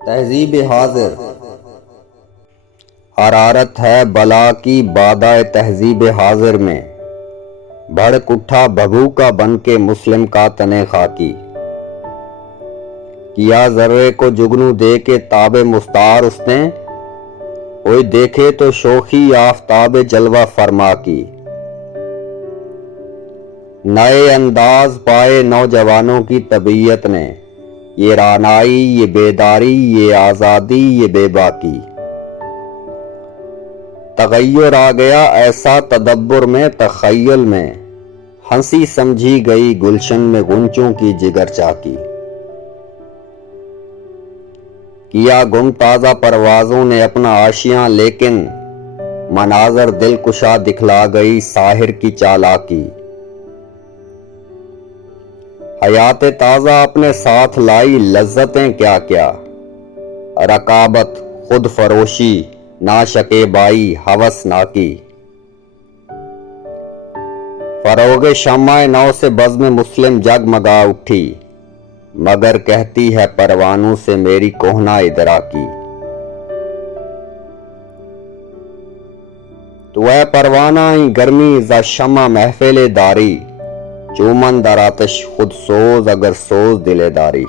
تہذیب حاضر حرارت ہے بلا کی بادہ تہذیب حاضر میں، بھڑک اٹھا بھبھوکا بن کے مسلم کا تنے خاکی، کیا ذرے کو جگنو دے کے تاب مستعار اس نے، کوئی دیکھے تو شوخی آفتاب جلوہ فرما کی، نئے انداز پائے نوجوانوں کی طبیعت نے، یہ رانائی، یہ بیداری، یہ آزادی، یہ بے باکی، تغیر آ گیا ایسا تدبر میں تخیل میں، ہنسی سمجھی گئی گلشن میں غنچوں کی جگر چاکی، کیا گم تازہ پروازوں نے اپنا آشیاں لیکن مناظر دل کشا دکھلا گئی ساحر کی چالاکی، حیات تازہ اپنے ساتھ لائی لذتیں کیا کیا، رقابت، خود فروشی، ناشکیبائی، ہوس ناکی، فروغ شمع نو سے بزم مسلم جگمگا اٹھی، مگر کہتی ہے پروانوں سے میری کہنا ادراکی، تو اے پروانہ گرمی ز شمع محفل داری، چومن در آتش خود سوز اگر سوز دل داری۔